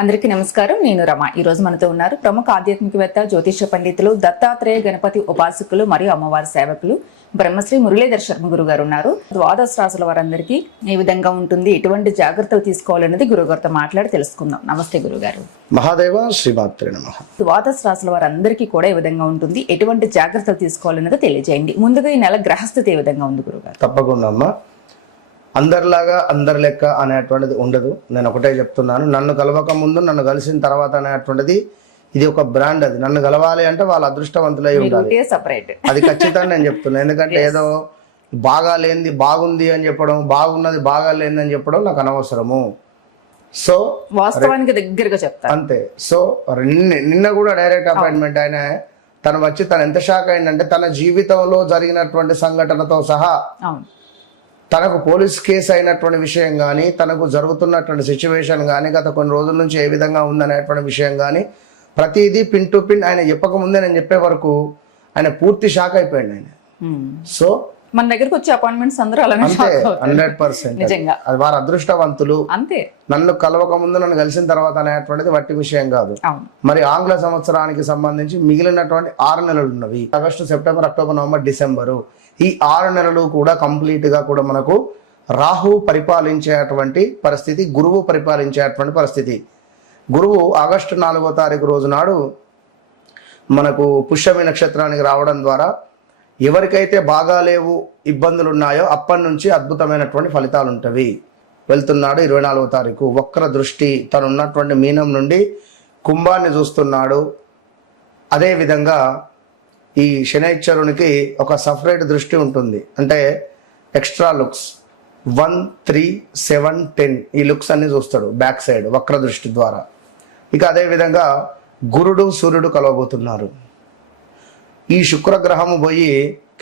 అందరికీ నమస్కారం. నేను రమ. ఈ రోజు మనతో ఉన్నారు ప్రముఖ ఆధ్యాత్మికవేత్త, జ్యోతిష పండితులు, దత్తాత్రేయ గణపతి ఉపాసకులు మరియు అమ్మవారి సేవకులు బ్రహ్మశ్రీ మురళీధర్ శర్మ గురువు గారు ఉన్నారు. ద్వాదశ రాశుల వారందరికీ ఏ విధంగా ఉంటుంది, ఎటువంటి జాగ్రత్తలు తీసుకోవాలనేది గురుగారితో మాట్లాడి తెలుసుకుందాం. నమస్తే గురుగారు. మహాదేవ శ్రీమాత్రే నమః. ద్వాదశ రాశుల వారందరికీ కూడా ఏ విధంగా ఉంటుంది, ఎటువంటి జాగ్రత్తలు తీసుకోవాలనేది తెలియజేయండి. ముందుగా ఈ నెల గ్రహస్థితి ఏ విధంగా ఉంది గురుగారు? తప్పకుండా అమ్మా. అందరిలాగా అందరి లెక్క అనేటువంటిది ఉండదు. నేను ఒకటే చెప్తున్నాను, నన్ను కలవక ముందు నన్ను కలిసిన తర్వాత అనేటువంటిది ఇది ఒక బ్రాండ్. అది నన్ను కలవాలి అంటే వాళ్ళ అదృష్టవంతులై ఉండాలి. అది ఖచ్చితంగా నేను చెప్తున్నాను. ఎందుకంటే ఏదో బాగా లేనిది బాగుంది అని చెప్పడం, బాగున్నది బాగా లేనిది అని చెప్పడం నాకు అనవసరము. సో వాస్తవానికి దగ్గరగా చెప్తాను అంతే. సో నిన్న కూడా డైరెక్ట్ అపాయింట్మెంట్ ఆయన తను వచ్చి తను ఎంత షాక్ అయిందంటే తన జీవితంలో జరిగినటువంటి సంఘటనతో సహా తనకు పోలీస్ కేసు అయినటువంటి విషయం కానీ, తనకు జరుగుతున్నటువంటి సిచ్యువేషన్ కానీ, గత కొన్ని రోజుల నుంచి ఏ విధంగా ఉందనేటువంటి విషయం కానీ ప్రతిదీ పిన్ టు పిన్ ఆయన చెప్పకముందే నేను చెప్పే వరకు ఆయన పూర్తి షాక్ అయిపోయాడు ఆయన. సో మన దగ్గరకు వచ్చే అపాయింట్మెంట్స్ అందరూ అలానే 100% అది వారి అదృష్టవంతులు. అంతే. నన్ను కలవక ముందు నన్ను కలిసిన తర్వాత అనేటువంటిది వట్టి విషయం కాదు. మరి ఆంగ్ల సంవత్సరానికి సంబంధించి మిగిలినటువంటి 6 నెలలు ఉన్నవి. August, September, October, November, December. ఈ 6 నెలలు కూడా కంప్లీట్ గా కూడా మనకు రాహు పరిపాలించేటువంటి పరిస్థితి, గురువు పరిపాలించేటువంటి పరిస్థితి. గురువు ఆగస్టు 4వ తారీఖు రోజు నాడు మనకు పుష్యమి నక్షత్రానికి రావడం ద్వారా ఎవరికైతే బాగా లేవు, ఇబ్బందులు ఉన్నాయో అప్పటి నుంచి అద్భుతమైనటువంటి ఫలితాలు ఉంటవి. వెళ్తున్నాడు 24వ తారీఖు. వక్ర దృష్టి, తను ఉన్నటువంటి మీనం నుండి కుంభాన్ని చూస్తున్నాడు. అదేవిధంగా ఈ శనైశ్వరునికి ఒక సపరేట్ దృష్టి ఉంటుంది, అంటే ఎక్స్ట్రా లుక్స్ 1, 3, 7, 10 ఈ లుక్స్ అన్ని చూస్తాడు బ్యాక్ సైడ్ వక్ర దృష్టి ద్వారా. ఇక అదేవిధంగా గురుడు, సూర్యుడు కలవబోతున్నారు. ఈ శుక్రగ్రహము పోయి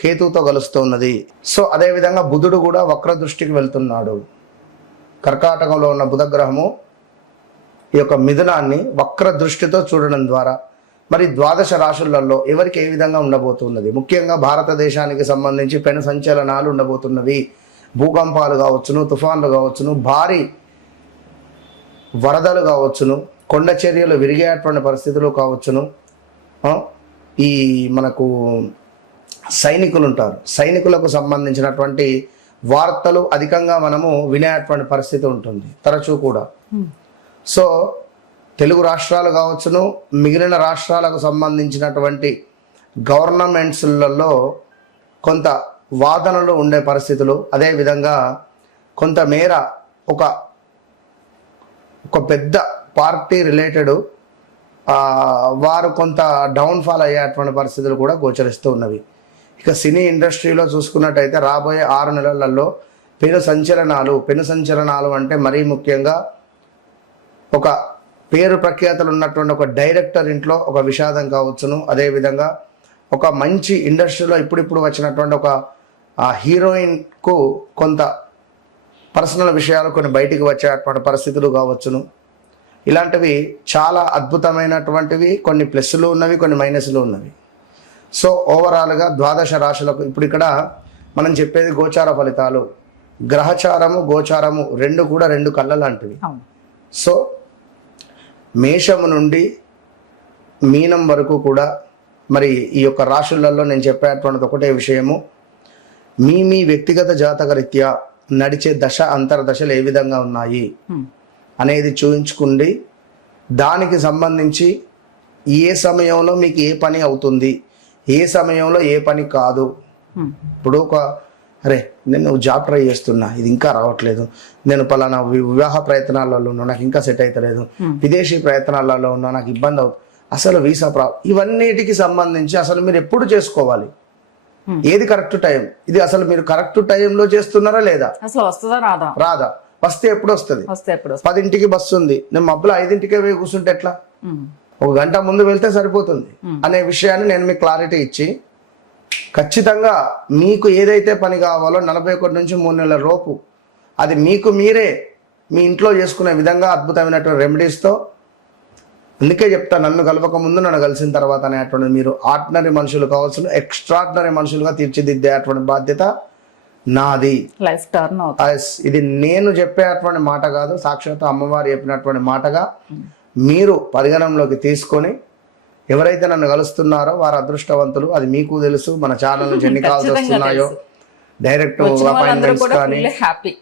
కేతుతో కలుస్తున్నది. సో అదేవిధంగా బుధుడు కూడా వక్ర దృష్టికి వెళ్తున్నాడు. కర్కాటకంలో ఉన్న బుధగ్రహము ఈ యొక్క మిథునాన్ని వక్ర దృష్టితో చూడడం ద్వారా మరి ద్వాదశ రాశులలో ఎవరికి ఏ విధంగా ఉండబోతున్నది, ముఖ్యంగా భారతదేశానికి సంబంధించి పెను సంచలనాలు ఉండబోతున్నవి. భూకంపాలు కావచ్చును, తుఫాన్లు కావచ్చును, భారీ వరదలు కావచ్చును, కొండ చర్యలు విరిగేటువంటి పరిస్థితులు కావచ్చును. ఈ మనకు సైనికులు ఉంటారు, సైనికులకు సంబంధించినటువంటి వార్తలు అధికంగా మనము వినేటువంటి పరిస్థితి ఉంటుంది తరచూ కూడా. సో తెలుగు రాష్ట్రాలు కావచ్చును, మిగిలిన రాష్ట్రాలకు సంబంధించినటువంటి గవర్నమెంట్స్లలో కొంత వాదనలు ఉండే పరిస్థితులు, అదేవిధంగా కొంతమేర ఒక పెద్ద పార్టీ రిలేటెడ్ వారు కొంత డౌన్ఫాల్ అయ్యేటువంటి పరిస్థితులు కూడా గోచరిస్తూ ఉన్నవి. ఇక సినీ ఇండస్ట్రీలో చూసుకున్నట్టయితే రాబోయే 6 నెలలలో పెను సంచలనాలు అంటే మరీ ముఖ్యంగా ఒక పేరు ప్రఖ్యాతలు ఉన్నటువంటి ఒక డైరెక్టర్ ఇంట్లో ఒక విషాదం కావచ్చును, అదేవిధంగా ఒక మంచి ఇండస్ట్రీలో ఇప్పుడిప్పుడు వచ్చినటువంటి ఒక హీరోయిన్కు కొంత పర్సనల్ విషయాలు కొన్ని బయటికి వచ్చేటువంటి పరిస్థితులు కావచ్చును. ఇలాంటివి చాలా అద్భుతమైనటువంటివి. కొన్ని ప్లస్లు ఉన్నవి, కొన్ని మైనస్లు ఉన్నవి. సో ఓవరాల్గా ద్వాదశ రాశులకు ఇప్పుడు ఇక్కడ మనం చెప్పేది గోచార ఫలితాలు. గ్రహచారము, గోచారము రెండు కూడా 2 కళ్ళ లాంటివి. సో మేషము నుండి మీనం వరకు కూడా మరి ఈ యొక్క రాశులలో నేను చెప్పేటువంటిది ఒకటే విషయము, మీ వ్యక్తిగత జాతక రీత్యా నడిచే దశ అంతర్దశలు ఏ విధంగా ఉన్నాయి అనేది చూయించుకుండి దానికి సంబంధించి ఏ సమయంలో మీకు ఏ పని అవుతుంది, ఏ సమయంలో ఏ పని కాదు. ఇప్పుడు నేను జాబ్ ట్రై చేస్తున్నా, ఇది ఇంకా రావట్లేదు, నేను పలానా వివాహ ప్రయత్నాలలో ఉన్నా, నాకు ఇంకా సెట్ అవుతలేదు, విదేశీ ప్రయత్నాలలో ఉన్నా, నాకు ఇబ్బంది అవుతుంది, అసలు వీసా ఇవన్నిటికి సంబంధించి అసలు మీరు ఎప్పుడు చేసుకోవాలి, ఏది కరెక్ట్ టైం, ఇది అసలు మీరు కరెక్ట్ టైంలో చేస్తున్నారా లేదా, అసలు వస్తుందా రాదా, వస్తే ఎప్పుడు వస్తుంది, 10ంటికి బస్సు ఉంది, నేను మబ్బులో 5ంటికే పోయి కూర్చుంటే ఎట్లా, 1 గంట ముందు వెళ్తే సరిపోతుంది అనే విషయాన్ని నేను మీకు క్లారిటీ ఇచ్చి ఖచ్చితంగా మీకు ఏదైతే పని కావాలో 41 నుంచి 3 నెలల లోపు అది మీకు మీరే మీ ఇంట్లో చేసుకునే విధంగా అద్భుతమైనటువంటి రెమెడీస్తో. అందుకే చెప్తా, నన్ను కలవక ముందు నన్ను కలిసిన తర్వాత అనేటువంటిది మీరు ఆర్డినరీ మనుషులు కావాల్సిన ఎక్స్ట్రాడినరీ మనుషులుగా తీర్చిదిద్దేటువంటి బాధ్యత నాది. లైఫ్ టర్న్ అవుతుంది. ఇది నేను చెప్పేటువంటి మాట కాదు, సాక్షాత్ అమ్మవారు చెప్పినటువంటి మాటగా మీరు పరిగణనలోకి తీసుకొని ఎవరైతే నన్ను కలుస్తున్నారో వారు అదృష్టవంతులు. అది మీకు తెలుసు. మన ఛానల్ నుంచి ఎన్ని కాల్స్ వస్తున్నాయో, డైరెక్ట్ అపాయింట్మెంట్స్ కానీ హ్యాపీ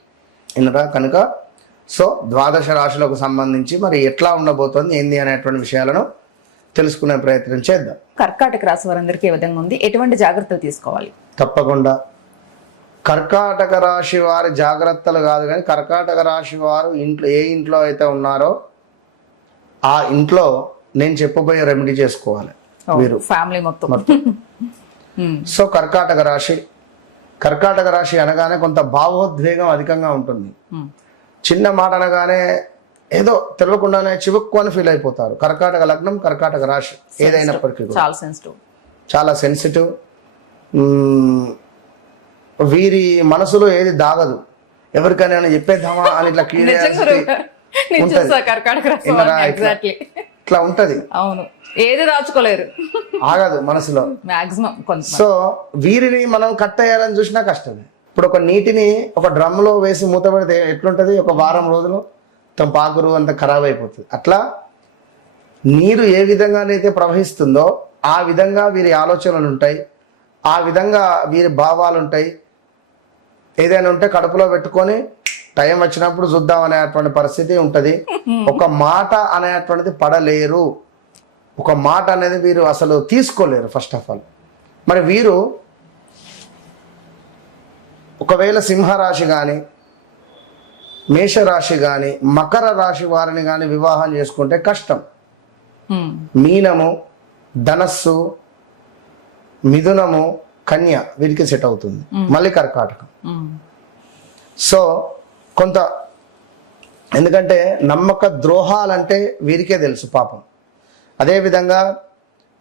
ఇన్నరా కనుక. సో ద్వాదశ రాశులకు సంబంధించి మరి ఎట్లా ఉండబోతోంది ఏంది అనేటువంటి విషయాలను తెలుసుకునే ప్రయత్నం చేద్దాం. కర్కాటక రాశి వారందరికీ ఏ విధంగా ఉంది, ఎటువంటి జాగ్రత్తలు తీసుకోవాలి? తప్పకుండా కర్కాటక రాశి వారి జాగ్రత్తలు కాదు కానీ కర్కాటక రాశి వారు ఇంట్లో ఏ ఇంట్లో అయితే ఉన్నారో ఆ ఇంట్లో నేను చెప్పబోయే రెమెడీ చేసుకోవాలి మీరు ఫ్యామిలీ మొత్తం. సో కర్కాటక రాశి అనగానే కొంత భావోద్వేగం అధికంగా ఉంటుంది. చిన్న మాట అనగానే ఏదో తెలియకుండానే చివుక్కు అని ఫీల్ అయిపోతారు. కర్కాటక లగ్నం, కర్కాటక రాశి ఏదైనప్పటికీ చాలా సెన్సిటివ్. వీరి మనసులో ఏది దాగదు. ఎవరికైనా చెప్పేద్దామా అని ఇట్లా ఇట్లా ఉంటది. అవును, ఏది దాచుకోలేరు, ఆగదు మనసులో మాక్సిమం. సో వీరిని మనం కట్టేయాలని చూసినా కష్టమే. ఇప్పుడు ఒక నీటిని ఒక డ్రమ్ లో వేసి మూత పెడితే ఎట్లుంటది, ఒక వారం రోజులు తమ పాకురు అంత ఖరాబ్ అయిపోతుంది. అట్లా నీరు ఏ విధంగానైతే ప్రవహిస్తుందో ఆ విధంగా వీరి ఆలోచనలు ఉంటాయి, ఆ విధంగా వీరి భావాలు ఉంటాయి. ఏదైనా ఉంటే కడుపులో పెట్టుకొని టైం వచ్చినప్పుడు చూద్దాం అనేటువంటి పరిస్థితి ఉంటుంది. ఒక మాట అనేటువంటిది పడలేరు. ఒక మాట అనేది వీరు అసలు తీసుకోలేరు ఫస్ట్ ఆఫ్ ఆల్. మరి వీరు ఒకవేళ సింహరాశి కానీ, మేషరాశి కానీ, మకర రాశి వారిని కానీ వివాహం చేసుకుంటే కష్టం. మీనము, ధనస్సు, మిథునము, కన్య వీరికి సెట్ అవుతుంది. మళ్ళీ కర్కాటకం. సో కొంత ఎందుకంటే నమ్మక ద్రోహాలంటే వీరికే తెలుసు పాపం. అదేవిధంగా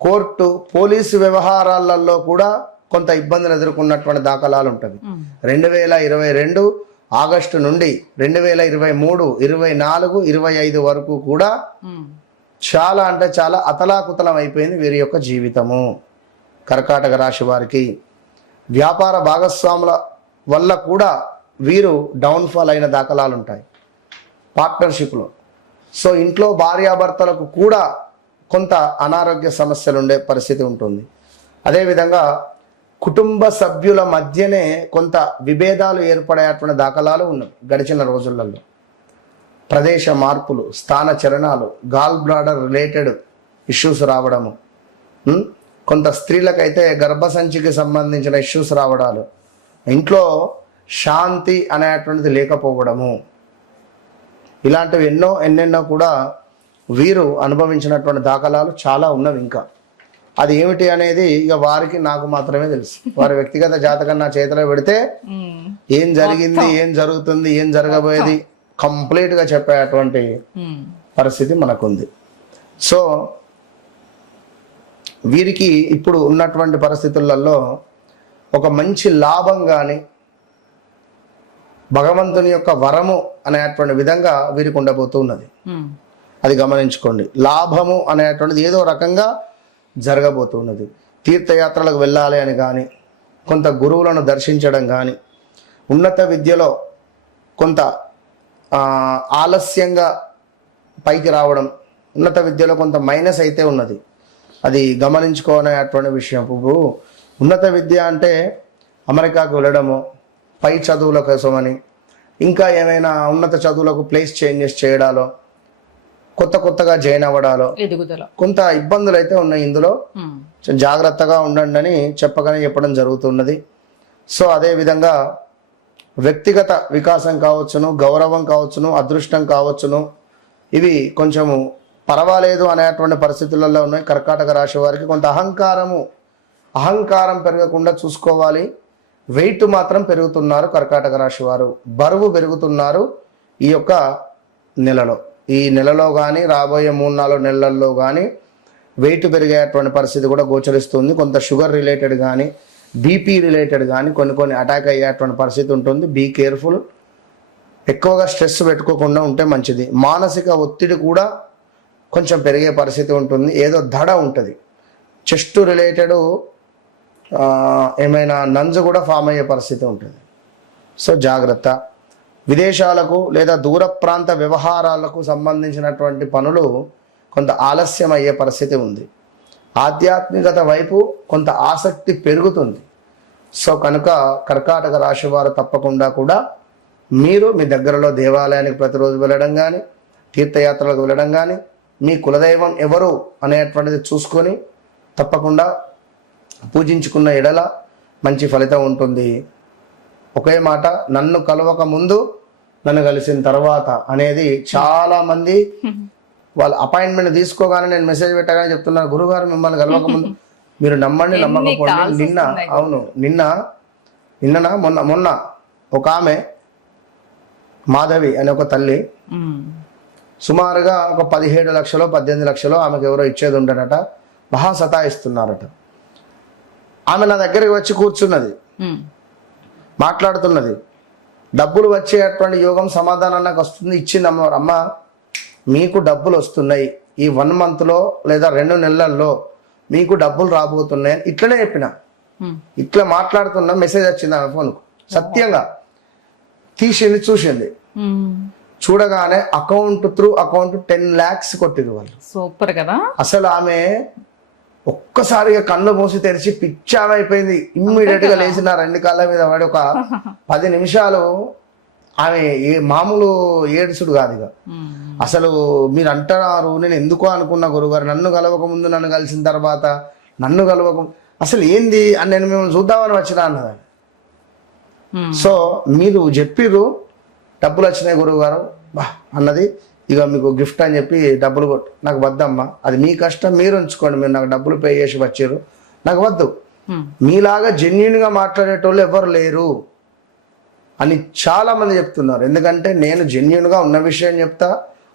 కోర్టు, పోలీసు వ్యవహారాలలో కూడా కొంత ఇబ్బందులు ఎదుర్కొన్నటువంటి దాఖలాలు ఉంటుంది. 2022 ఆగస్టు నుండి 2023, 24, 25 వరకు కూడా చాలా అంటే చాలా అతలాకుతలం అయిపోయింది వీరి యొక్క జీవితము. కర్కాటక రాశి వారికి వ్యాపార భాగస్వాముల వల్ల కూడా వీరు డౌన్ఫాల్ అయిన దాఖలాలు ఉంటాయి పార్ట్నర్షిప్లో. సో ఇంట్లో భార్యాభర్తలకు కూడా కొంత అనారోగ్య సమస్యలు ఉండే పరిస్థితి ఉంటుంది. అదేవిధంగా కుటుంబ సభ్యుల మధ్యనే కొంత విభేదాలు ఏర్పడేటువంటి దాఖలాలు ఉన్నాయి గడిచిన రోజులలో. ప్రదేశ మార్పులు, స్థాన చలనాలు, గాల్ బ్లాడర్ రిలేటెడ్ ఇష్యూస్ రావడము, కొంత స్త్రీలకైతే గర్భసంచికి సంబంధించిన ఇష్యూస్ రావడాలు, ఇంట్లో శాంతి అనేటువంటిది లేకపోవడము, ఇలాంటివి ఎన్నెన్నో కూడా వీరు అనుభవించినటువంటి దాఖలాలు చాలా ఉన్నవి. ఇంకా అది ఏమిటి అనేది ఇక వారికి నాకు మాత్రమే తెలుసు. వారి వ్యక్తిగత జాతకం నా చేతిలో పెడితే ఏం జరిగింది, ఏం జరుగుతుంది, ఏం జరగబోయేది కంప్లీట్ గా చెప్పేటువంటి పరిస్థితి మనకుంది. సో వీరికి ఇప్పుడు ఉన్నటువంటి పరిస్థితులలో ఒక మంచి లాభం కానీ భగవంతుని యొక్క వరము అనేటువంటి విధంగా వీరికి ఉండబోతున్నది. అది గమనించుకోండి. లాభము అనేటువంటిది ఏదో రకంగా జరగబోతున్నది. తీర్థయాత్రలకు వెళ్ళాలి అని కానీ, కొంత గురువులను దర్శించడం కానీ, ఉన్నత విద్యలో కొంత ఆలస్యంగా పైకి రావడం, ఉన్నత విద్యలో కొంత మైనస్ అయితే ఉన్నది. అది గమనించుకోనేటువంటి విషయం. ఇప్పుడు ఉన్నత విద్య అంటే అమెరికాకు వెళ్ళడము, పై చదువుల కోసమని, ఇంకా ఏమైనా ఉన్నత చదువులకు ప్లేస్ చేంజెస్ చేయడాలో, కొత్తగా జాయిన్ అవ్వడాలో కొంత ఇబ్బందులు అయితే ఉన్నాయి. ఇందులో జాగ్రత్తగా ఉండండి అని చెప్పడం జరుగుతున్నది. సో అదేవిధంగా వ్యక్తిగత వికాసం కావచ్చును, గౌరవం కావచ్చును, అదృష్టం కావచ్చును, ఇవి కొంచెము పర్వాలేదు అనేటువంటి పరిస్థితులలో ఉన్నాయి. కర్కాటక రాశి వారికి కొంత అహంకారం పెరగకుండా చూసుకోవాలి. వెయిట్ మాత్రం పెరుగుతున్నారు కర్కాటక రాశి వారు, బరువు పెరుగుతున్నారు ఈ యొక్క నెలలో. ఈ నెలలో కానీ రాబోయే 3-4 నెలల్లో కానీ వెయిట్ పెరిగేటువంటి పరిస్థితి కూడా గోచరిస్తుంది. కొంత షుగర్ రిలేటెడ్ కానీ, బీపీ రిలేటెడ్ కానీ కొన్ని అటాక్ అయ్యేటువంటి పరిస్థితి ఉంటుంది. Be careful. ఎక్కువగా స్ట్రెస్ పెట్టుకోకుండా ఉంటే మంచిది. మానసిక ఒత్తిడి కూడా కొంచెం పెరిగే పరిస్థితి ఉంటుంది. ఏదో దడ ఉంటుంది. చెస్ట్ రిలేటెడ్ ఏమైనా నంజు కూడా ఫామ్ అయ్యే పరిస్థితి ఉంటుంది. సో జాగ్రత్త. విదేశాలకు లేదా దూర ప్రాంత వ్యవహారాలకు సంబంధించినటువంటి పనులు కొంత ఆలస్యం అయ్యే పరిస్థితి ఉంది. ఆధ్యాత్మికత వైపు కొంత ఆసక్తి పెరుగుతుంది. సో కనుక కర్కాటక రాశి వారు తప్పకుండా కూడా మీరు మీ దగ్గరలో దేవాలయానికి ప్రతిరోజు వెళ్ళడం కానీ, తీర్థయాత్రలకు వెళ్ళడం కానీ, మీ కులదైవం ఎవరు అనేటువంటిది చూసుకొని తప్పకుండా పూజించుకున్న ఎడల మంచి ఫలితం ఉంటుంది. ఒకే మాట, నన్ను కలవక ముందు నన్ను కలిసిన తర్వాత అనేది చాలా మంది వాళ్ళ అపాయింట్మెంట్ తీసుకోగానే నేను మెసేజ్ పెట్టగానే చెప్తున్నాను, గురుగారు మిమ్మల్ని కలవక ముందు. మీరు నమ్మండి నమ్మకపోండి. నిన్న మొన్న ఒక ఆమె మాధవి అనే ఒక తల్లి సుమారుగా ఒక 17 లక్షలు 18 లక్షలు ఆమెకు ఎవరో ఇచ్చేది ఉండనట, మహా సతాయిస్తున్నారట. ఆమె నా దగ్గరికి వచ్చి కూర్చున్నది, మాట్లాడుతున్నది. డబ్బులు వచ్చేటువంటి యోగం సమాధానం నాకు వస్తుంది, ఇచ్చింది అమ్మ. మీకు డబ్బులు వస్తున్నాయి, ఈ 1 మంత్లో లేదా 2 నెలల్లో మీకు డబ్బులు రాబోతున్నాయి ఇట్లనే చెప్పిన. ఇట్లా మాట్లాడుతున్నా మెసేజ్ వచ్చింది ఆమె ఫోన్కు. సత్యంగా తీసింది, చూసింది. చూడగానే త్రూ అకౌంట్ 10 lakhs కొట్టిరు వాళ్ళు. సూపర్ కదా. అసలు ఆమె ఒక్కసారిగా కళ్ళు మూసి తెరిచి పిచ్చామె అయిపోయింది. ఇమ్మీడియట్ గా లేచిన 2 కాళ్ళ మీద వాడి ఒక 10 నిమిషాలు ఆమె మామూలు ఏడుసుడు కాదు. ఇక అసలు మీరు అంటారు, నేను ఎందుకో అనుకున్నా గురుగారు, నన్ను కలవక ముందు నన్ను కలిసిన తర్వాత నన్ను కలవక అసలు ఏంది అని నేను మిమ్మల్ని చూద్దామని వచ్చినా అన్నది. సో మీరు చెప్పిర్రు డబ్బులు వచ్చినాయి గురువు గారు అన్నది, ఇక మీకు గిఫ్ట్ అని చెప్పి డబ్బులు కొట్టు. నాకు వద్దమ్మా, అది మీ కష్టం, మీరు ఉంచుకోండి, మీరు నాకు డబ్బులు పే చేసి వచ్చారు, నాకు వద్దు. మీలాగా జెన్యున్ గా మాట్లాడేటోళ్ళు ఎవరు లేరు అని చాలా మంది చెప్తున్నారు. ఎందుకంటే నేను జెన్యున్ గా ఉన్న విషయం చెప్తా,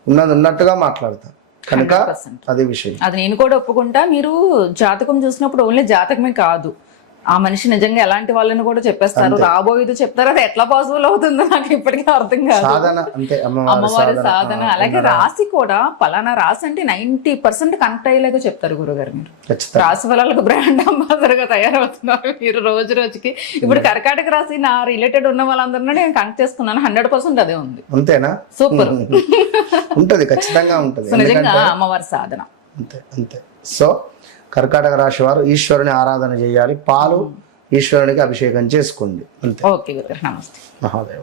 ఉన్నది ఉన్నట్టుగా మాట్లాడతా కనుక 100%. అది విషయం. అది నేను కూడా ఒప్పుకుంటా. మీరు జాతకం చూసినప్పుడు ఓన్లీ జాతకమే కాదు, ఆ మనిషి నిజంగా ఎలాంటి వాళ్ళని కూడా చెప్పేస్తారు, రాబోయేది చెప్తారు. అది ఎట్లా పాసిబుల్ అవుతుందో నాకు ఇప్పటికీ అర్థం కాదు. సాధన అంటే అమ్మవారి సాధన. అలాగే రాశి కూడా పలానా రాశి అంటే 90% కనెక్ట్ అయ్యేలాగా చెప్తారు గురుగారు. మీరు రాశి ఫలాలకు బ్రాండ్ అంబాసిడర్ గా తయారవుతున్నారు మీరు రోజు రోజుకి. ఇప్పుడు కర్కాటక రాశి నా రిలేటెడ్ ఉన్న వాళ్ళందరినీ నేను కనెక్ట్ చేసుకున్నాను. 100% అదే ఉంది. అంతేనా? సూపర్ ఉంటది, ఖచ్చితంగా ఉంటది. నిజంగా అమ్మవారి సాధన అంతే అంతే. సో కర్కాటక రాశి వారు ఈశ్వరుని ఆరాధన చేయాలి, పాలు ఈశ్వరునికి అభిషేకం చేసుకోండి అంతే. ఓకే గురుగారు, నమస్తే. మహాదేవ.